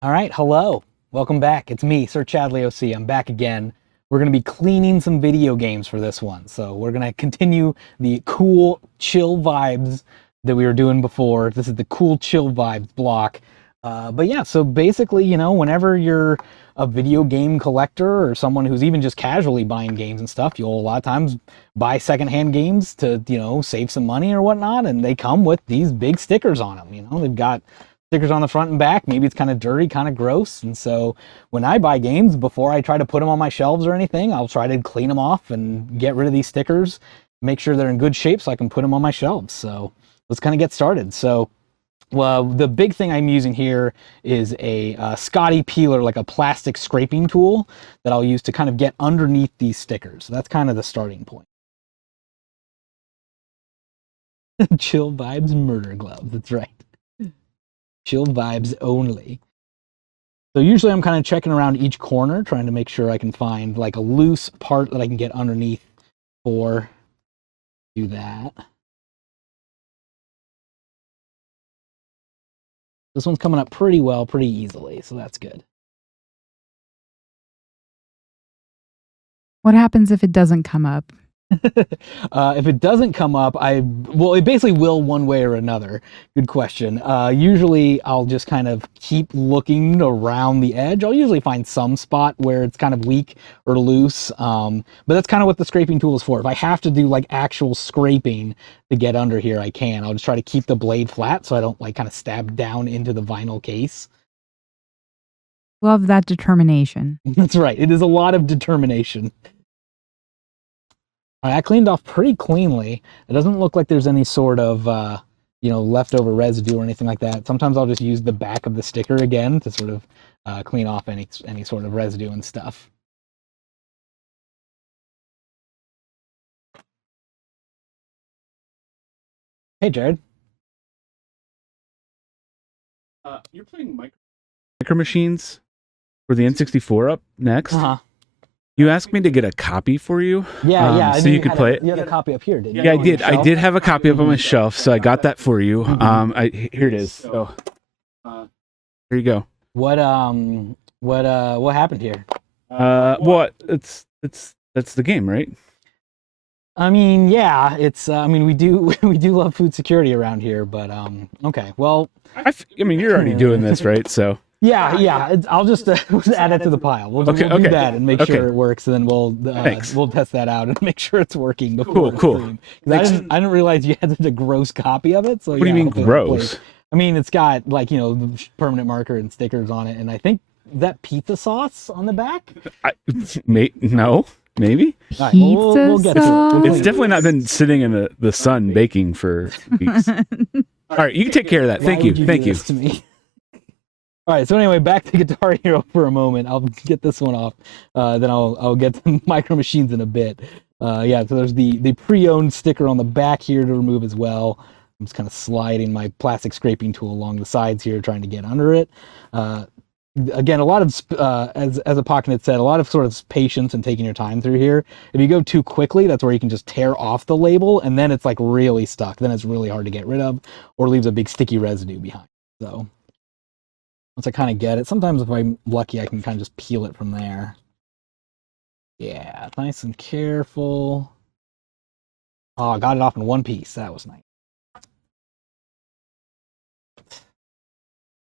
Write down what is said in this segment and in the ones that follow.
All right, hello. Welcome back. It's me, SirChadlyOC. I'm back again. We're going to be cleaning some video games for this one. So we're going to continue the cool, chill vibes that we were doing before. This is the cool, chill vibes block. But yeah, so basically, whenever you're a video game collector or someone who's even just casually buying games and stuff, you'll a lot of times buy secondhand games to, save some money or whatnot. And they come with these big stickers on them. They've got stickers on the front and back. Maybe it's kind of dirty, kind of gross. And so when I buy games, before I try to put them on my shelves or anything, I'll try to clean them off and get rid of these stickers, make sure they're in good shape so I can put them on my shelves. So let's kind of get started. So well, the big thing I'm using here is a Scotty peeler, like a plastic scraping tool that I'll use to kind of get underneath these stickers. So that's kind of the starting point. Chill vibes murder gloves. That's right. Chill vibes only. So usually I'm kind of checking around each corner, trying to make sure I can find like a loose part that I can get underneath for do that. This one's coming up pretty well, pretty easily, so that's good. What happens if it doesn't come up? If it doesn't come up, well, it basically will one way or another. Good question. Usually I'll just kind of keep looking around the edge. I'll usually find some spot where it's kind of weak or loose. But that's kind of what the scraping tool is for. If I have to do like actual scraping to get under here, I can. I'll just try to keep the blade flat so I don't like kind of stab down into the vinyl case. Love that determination. That's right. It is a lot of determination. I cleaned off pretty cleanly. It doesn't look like there's any sort of, leftover residue or anything like that. Sometimes I'll just use the back of the sticker again to sort of clean off any sort of residue and stuff. Hey, Jared. You're playing Micro Machines for the N64 up next. You asked me to get a copy for you. Yeah. So you could play it. You had a copy up here, didn't you? Yeah, I did. I did have a copy up on my shelf, so I got that for you. Here it is. So, here you go. What happened here? What? That's the game, right? I mean, yeah, it's. I mean, we do love food security around here, but okay. Well, I mean, you're already doing this, right? So. Yeah. I'll just add it to the pile. We'll do that and make sure it works, and then we'll test that out and make sure it's working before. Cool. I didn't realize you had such a gross copy of it. So what do you mean gross? I mean, it's got like permanent marker and stickers on it, and I think that pizza sauce on the back. No. Maybe. All right, we'll get to it. It's definitely not been sitting in the sun baking for weeks. All right, you can take care of that. Thank you. To me. All right, so anyway, back to Guitar Hero for a moment. I'll get this one off, then I'll get to Micro Machines in a bit. So there's the pre-owned sticker on the back here to remove as well. I'm just kind of sliding my plastic scraping tool along the sides here, trying to get under it. Again, a lot of, as apocaknits said, a lot of sort of patience and taking your time through here. If you go too quickly, that's where you can just tear off the label, and then it's like really stuck. Then it's really hard to get rid of, or leaves a big sticky residue behind. So once I kind of get it, sometimes if I'm lucky, I can kind of just peel it from there. Yeah, nice and careful. Oh, I got it off in one piece. That was nice.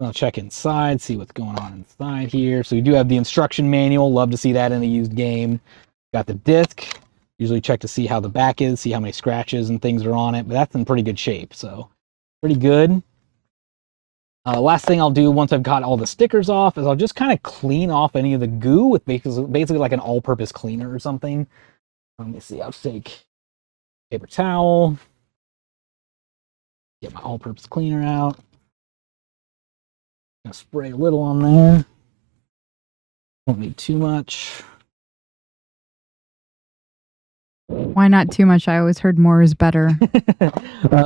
I'll check inside, see what's going on inside here. So we do have the instruction manual. Love to see that in a used game. Got the disc. Usually check to see how the back is, see how many scratches and things are on it, but that's in pretty good shape, so pretty good. Last thing I'll do once I've got all the stickers off is I'll just kind of clean off any of the goo with basically like an all-purpose cleaner or something. Let me see, I'll take paper towel, get my all-purpose cleaner out. Gonna spray a little on there. Don't need too much. Why not too much? I always heard more is better.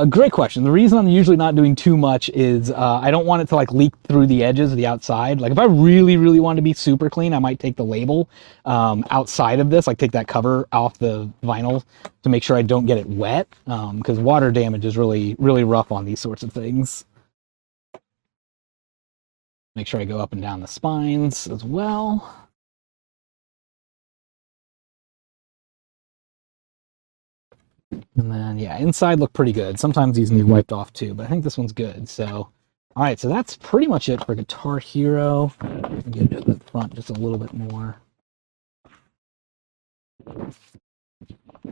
Great question. The reason I'm usually not doing too much is I don't want it to like leak through the edges of the outside. Like if I really want to be super clean, I might take the label outside of this, like take that cover off the vinyl to make sure I don't get it wet, because water damage is really rough on these sorts of things. Make sure I go up and down the spines as well. And then, yeah, inside look pretty good. Sometimes these need wiped off too, but I think this one's good. So, all right, so that's pretty much it for Guitar Hero. Get to the front just a little bit more.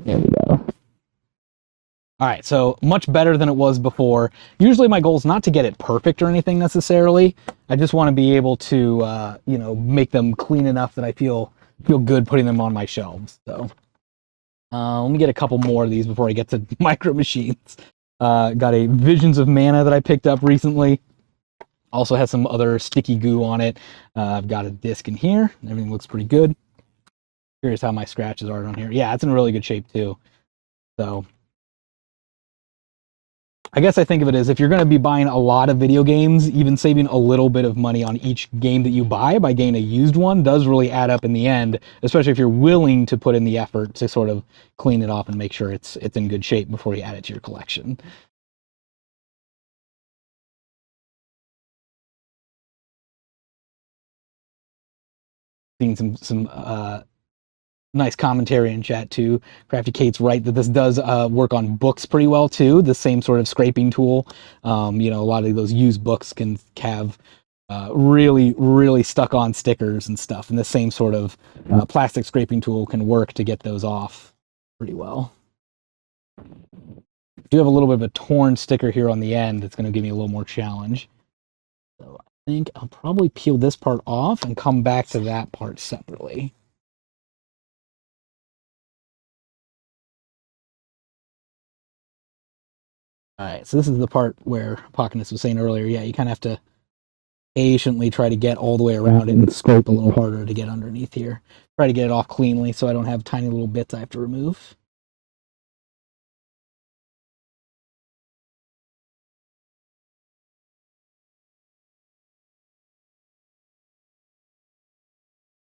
There we go. All right, so much better than it was before. Usually my goal is not to get it perfect or anything necessarily. I just want to be able to, you know, make them clean enough that I feel good putting them on my shelves. So let me get a couple more of these before I get to Micro Machines. Got a Visions of Mana that I picked up recently. Also has some other sticky goo on it. I've got a disc in here. Everything looks pretty good. Curious how my scratches are on here. Yeah, it's in really good shape too. So I guess I think of it as if you're going to be buying a lot of video games, even saving a little bit of money on each game that you buy by getting a used one does really add up in the end, especially if you're willing to put in the effort to sort of clean it off and make sure it's in good shape before you add it to your collection. Seeing some nice commentary in chat too. Crafty Kate's right that this does work on books pretty well too. The same sort of scraping tool. You know, a lot of those used books can have really stuck on stickers and stuff, and the same sort of plastic scraping tool can work to get those off pretty well. I do have a little bit of a torn sticker here on the end that's going to give me a little more challenge. So I think I'll probably peel this part off and come back to that part separately. All right, so this is the part where apocaknits was saying earlier, yeah, you kind of have to patiently try to get all the way around it and scrape a little harder to get underneath here. Try to get it off cleanly so I don't have tiny little bits I have to remove.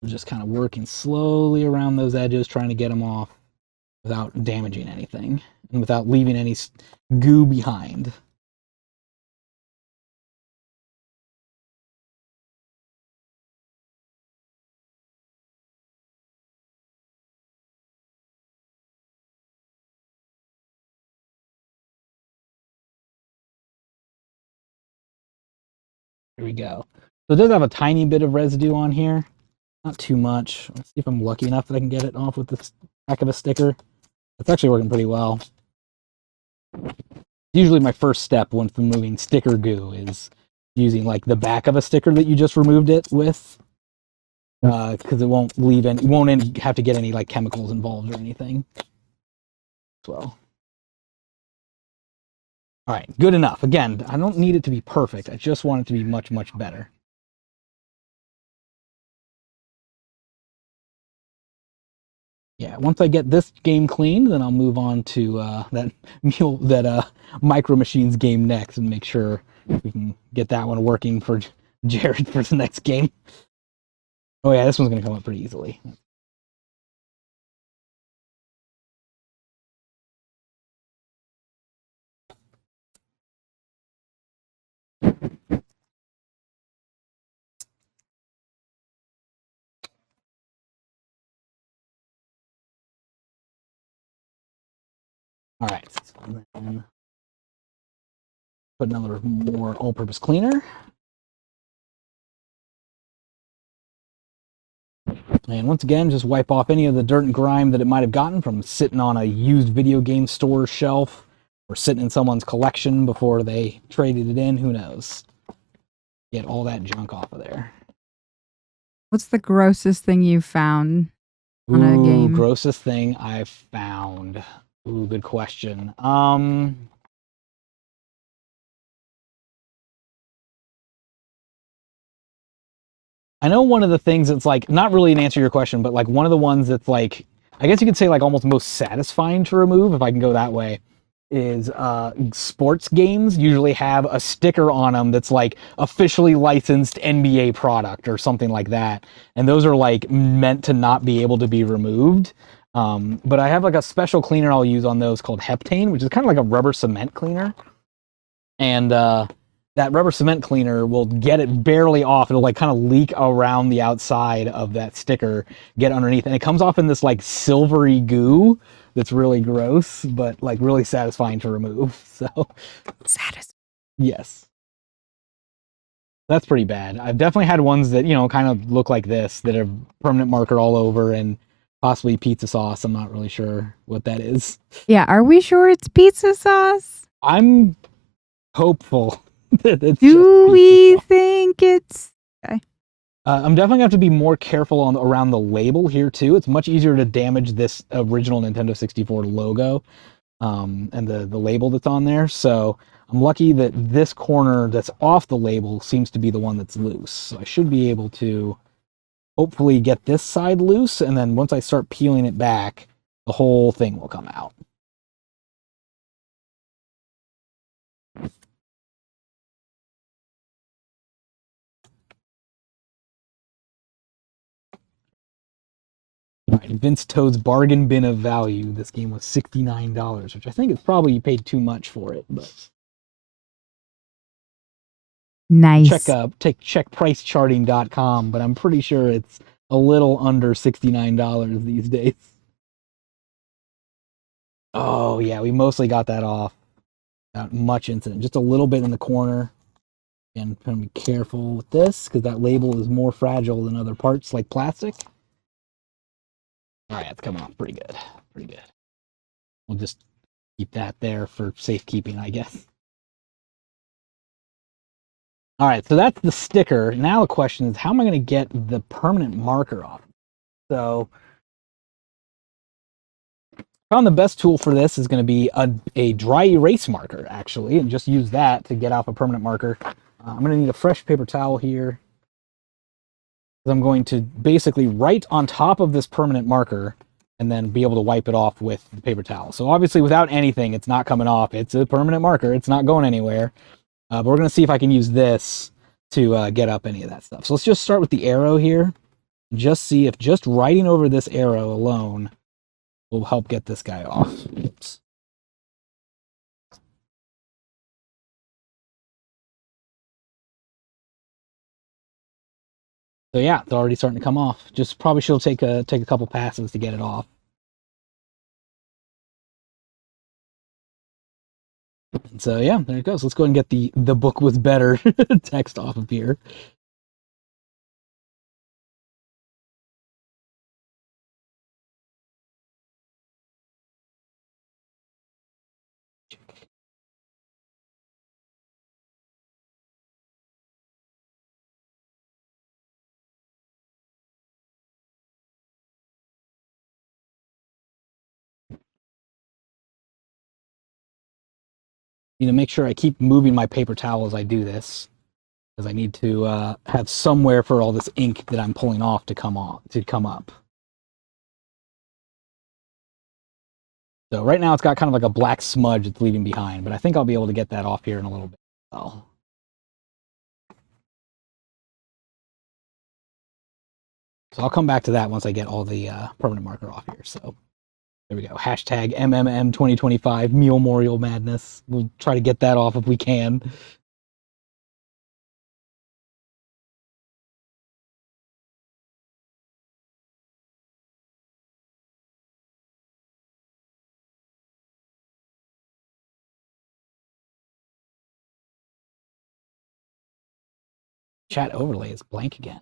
I'm just kind of working slowly around those edges, trying to get them off without damaging anything and without leaving any goo behind. Here we go. So it does have a tiny bit of residue on here. Not too much. Let's see if I'm lucky enough that I can get it off with the back of a sticker. It's actually working pretty well. Usually my first step when removing sticker goo is using like the back of a sticker that you just removed it with, because it won't leave any, you won't have to get any like chemicals involved or anything as well. All right, good enough. Again, I don't need it to be perfect. I just want it to be much better. Yeah, once I get this game cleaned, then I'll move on to that Micro Machines game next and make sure we can get that one working for Jared for the next game. Oh yeah, this one's gonna come up pretty easily. All right, and then put another more all-purpose cleaner. And once again, just wipe off any of the dirt and grime that it might have gotten from sitting on a used video game store shelf or sitting in someone's collection before they traded it in. Who knows? Get all that junk off of there. What's the grossest thing you've found on a game? Grossest thing I've found. Ooh, good question. I know one of the things that's like, not really an answer to your question, but like one of the ones that's like, I guess you could say like almost most satisfying to remove, if I can go that way, is sports games usually have a sticker on them that's like officially licensed NBA product or something like that. And those are like meant to not be able to be removed. But I have like a special cleaner I'll use on those called heptane, which is kind of like a rubber cement cleaner. And that rubber cement cleaner will get it barely off. It'll like kind of leak around the outside of that sticker, get underneath, and it comes off in this like silvery goo that's really gross, but like really satisfying to remove. So yes, that's pretty bad. I've definitely had ones that, you know, kind of look like this, that are permanent marker all over and possibly pizza sauce. I'm not really sure what that is. Yeah, are we sure it's pizza sauce? I'm hopeful that it's Do just we sauce. think it's okay? I'm definitely going to have to be more careful on around the label here too. It's much easier to damage this original Nintendo 64 logo and the label that's on there. So I'm lucky that this corner that's off the label seems to be the one that's loose. So I should be able to hopefully get this side loose, and then once I start peeling it back, the whole thing will come out. All right, Vince Toad's bargain bin of value. This game was $69, which I think is probably you paid too much for it, but Nice. check pricecharting.com, but I'm pretty sure it's a little under $69 these days. Oh yeah, we mostly got that off. Not much incident, just a little bit in the corner. And kind of be careful with this because that label is more fragile than other parts like plastic. All right, it's coming off pretty good. Pretty good. We'll just keep that there for safekeeping, I guess. All right, so that's the sticker. Now the question is, how am I going to get the permanent marker off? So I found the best tool for this is going to be a dry erase marker, actually, and just use that to get off a permanent marker. I'm going to need a fresh paper towel here. I'm going to basically write on top of this permanent marker and then be able to wipe it off with the paper towel. So obviously without anything, it's not coming off. It's a permanent marker. It's not going anywhere. But we're going to see if I can use this to get up any of that stuff. So let's just start with the arrow here. Just see if just writing over this arrow alone will help get this guy off. Oops. So yeah, it's already starting to come off. Just probably should take a couple passes to get it off. And so yeah, there it goes. Let's go ahead and get the book was better text off of here. Need to make sure I keep moving my paper towel as I do this, because I need to have somewhere for all this ink that I'm pulling off to come up. So right now it's got kind of like a black smudge it's leaving behind, but I think I'll be able to get that off here in a little bit. So I'll come back to that once I get all the permanent marker off here. So there we go. Hashtag MMM2025 Meal-Morial Madness. We'll try to get that off if we can. Chat overlay is blank again.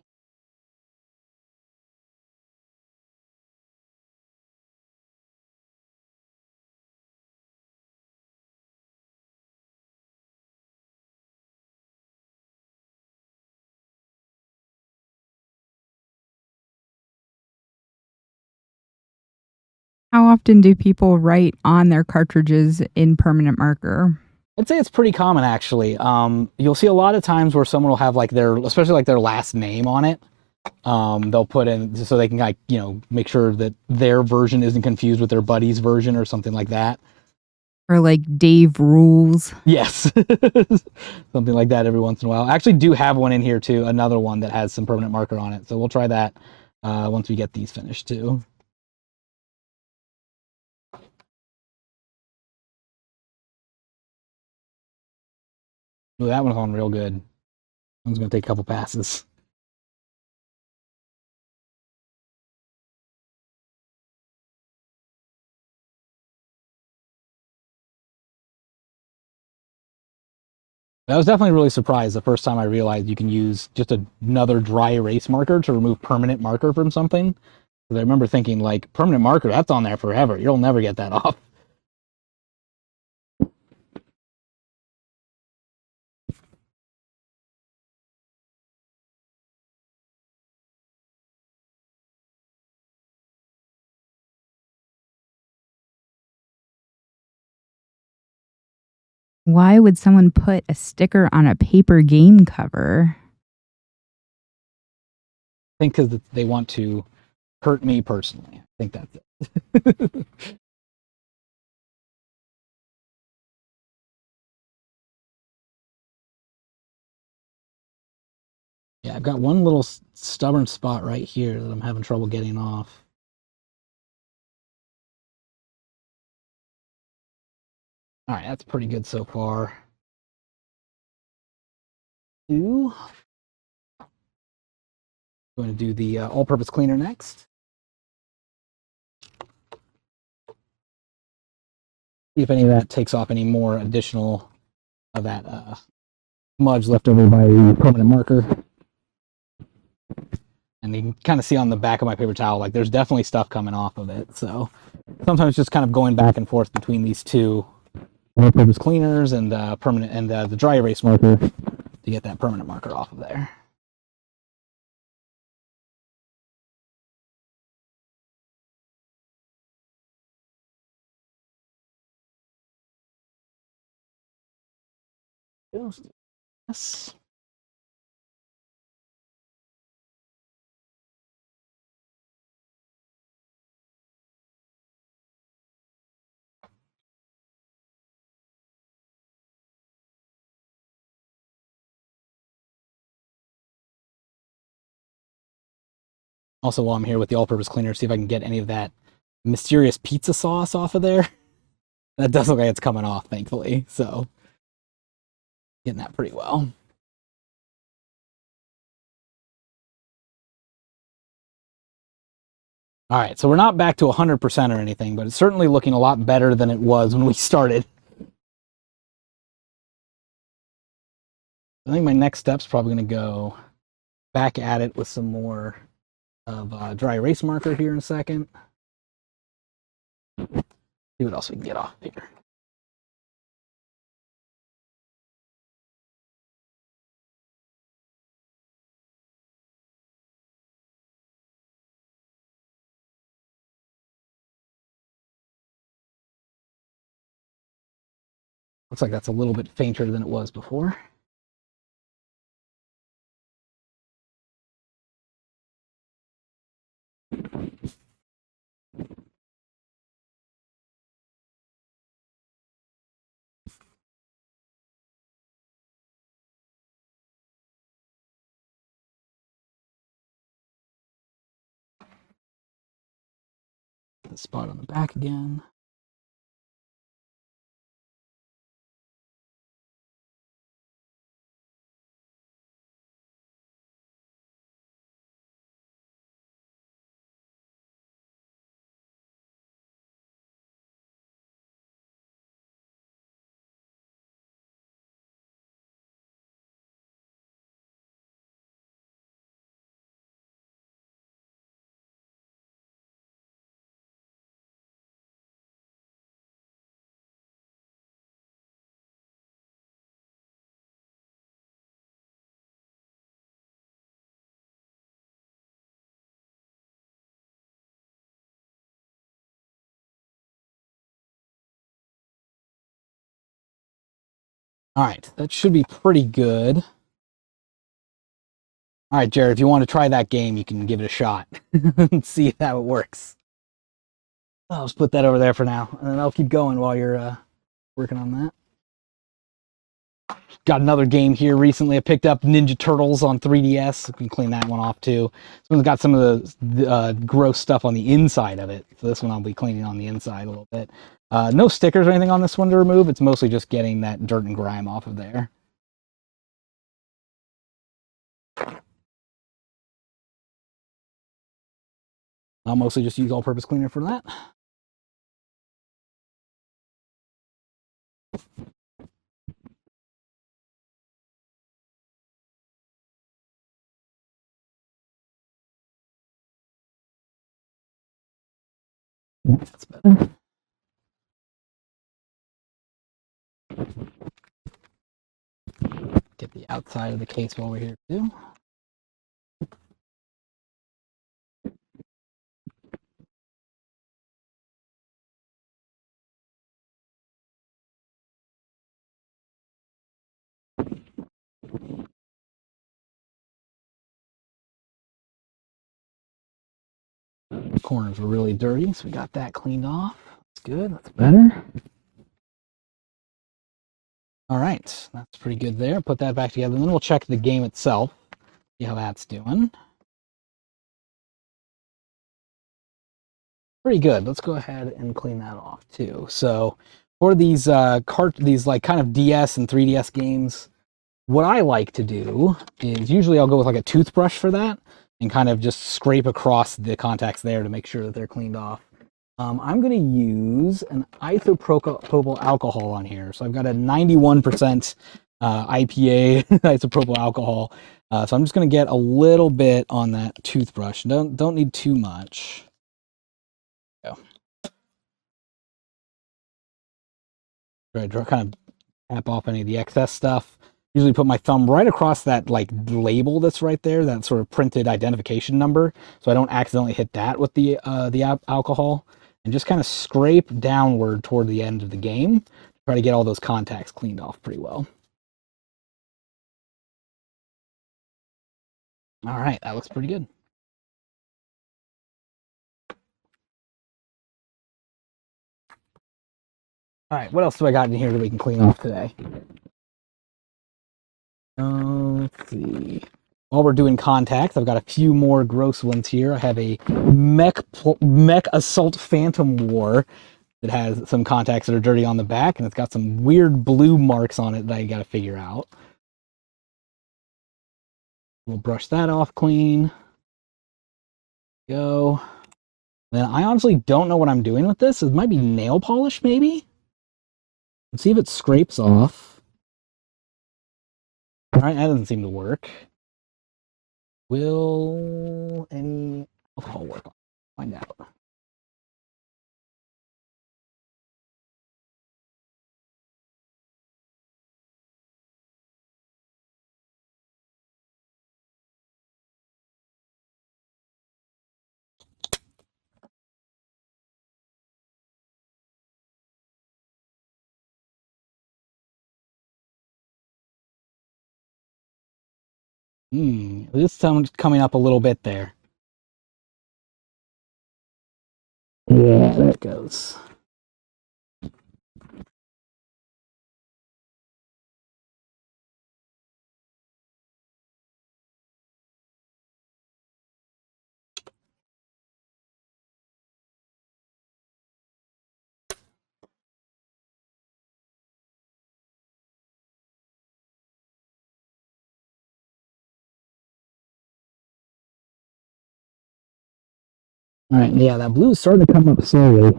How often do people write on their cartridges in permanent marker? I'd say it's pretty common actually. You'll see a lot of times where someone will have like especially like their last name on it. They'll put in so they can like, you know, make sure that their version isn't confused with their buddy's version or something like that. Or like Dave Rules. Yes. Something like that every once in a while. I actually do have one in here too, another one that has some permanent marker on it. So we'll try that once we get these finished too. All Ooh, that one's on real good. That one's going to take a couple passes. I was definitely really surprised the first time I realized you can use just another dry erase marker to remove permanent marker from something. Because I remember thinking, like, permanent marker, that's on there forever. You'll never get that off. Why would someone put a sticker on a paper game cover? I think because they want to hurt me personally. I think that's it. Yeah, I've got one little stubborn spot right here that I'm having trouble getting off. All right, that's pretty good so far. I'm going to do the all-purpose cleaner next. See if any of that takes off any more additional of that smudge left over by the permanent marker. And you can kind of see on the back of my paper towel, like there's definitely stuff coming off of it. So sometimes just kind of going back and forth between these two all-purpose cleaners and permanent and the dry erase marker to get that permanent marker off of there. Yes. Also, while I'm here with the all-purpose cleaner, see if I can get any of that mysterious pizza sauce off of there. That does look like it's coming off, thankfully. So, getting that pretty well. All right, so we're not back to 100% or anything, but it's certainly looking a lot better than it was when we started. I think my next step's probably going to go back at it with some more of dry erase marker here in a second. See what else we can get off here. Looks like that's a little bit fainter than it was before. The spot on the back again. All right, that should be pretty good. All right, Jared, if you want to try that game, you can give it a shot and see how it works. I'll just put that over there for now, and then I'll keep going while you're working on that. Got another game here recently. I picked up Ninja Turtles on 3DS. I can clean that one off too. This one's got some of the gross stuff on the inside of it. So this one I'll be cleaning on the inside a little bit. No stickers or anything on this one to remove. It's mostly just getting that dirt and grime off of there. I'll mostly just use all-purpose cleaner for that. That's better. Get the outside of the case while we're here too. The corners were really dirty, so we got that cleaned off. That's good. That's better. All right, that's pretty good there. Put that back together, and then we'll check the game itself, see how that's doing. Pretty good. Let's go ahead and clean that off too. So for these like kind of DS and 3DS games, what I like to do is usually I'll go with like a toothbrush for that and kind of just scrape across the contacts there to make sure that they're cleaned off. I'm going to use an isopropyl alcohol on here. So I've got a 91% IPA isopropyl alcohol. So I'm just going to get a little bit on that toothbrush. Don't need too much. Go. Try to kind of tap off any of the excess stuff. Usually put my thumb right across that like label that's right there, that sort of printed identification number, so I don't accidentally hit that with the alcohol, and just kind of scrape downward toward the end of the game. Try to get all those contacts cleaned off pretty well. All right, that looks pretty good. All right, what else do I got in here that we can clean off today? Let's see. While we're doing contacts, I've got a few more gross ones here. I have a Mech Assault Phantom War that has some contacts that are dirty on the back, and it's got some weird blue marks on it that I got to figure out. We'll brush that off clean. Go. Then I honestly don't know what I'm doing with this. It might be nail polish, maybe? Let's see if it scrapes off. All right, that doesn't seem to work. Will any alcohol work on it? Find out. This sounds coming up a little bit there. Yeah, there it goes. All right, yeah, that blue is starting to come up slowly.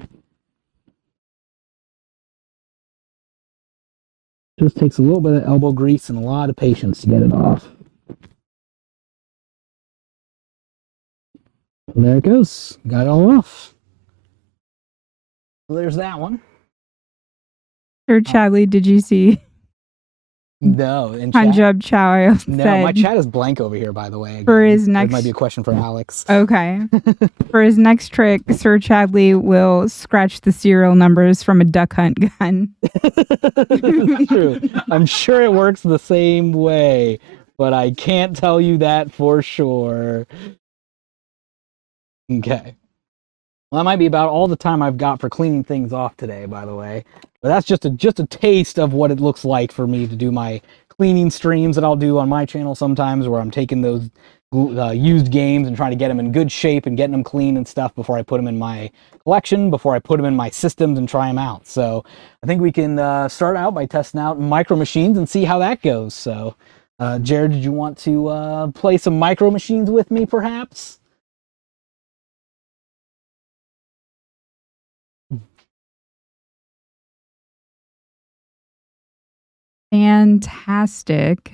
Just takes a little bit of elbow grease and a lot of patience to get it off. And there it goes. Got it all off. So there's that one. SirChadly, did you see? No, in Punjab Chow no, said my chat is blank over here, by the way. Again. For his next... That might be a question for Alex. Okay. For his next trick, SirChadly will scratch the serial numbers from a duck hunt gun. True. I'm sure it works the same way, but I can't tell you that for sure. Okay. Well, that might be about all the time I've got for cleaning things off today, by the way. But that's just a taste of what it looks like for me to do my cleaning streams that I'll do on my channel sometimes, where I'm taking those used games and trying to get them in good shape and getting them clean and stuff before I put them in my collection, before I put them in my systems and try them out. So I think we can start out by testing out Micro Machines and see how that goes. So Jared, did you want to play some Micro Machines with me, perhaps? Fantastic.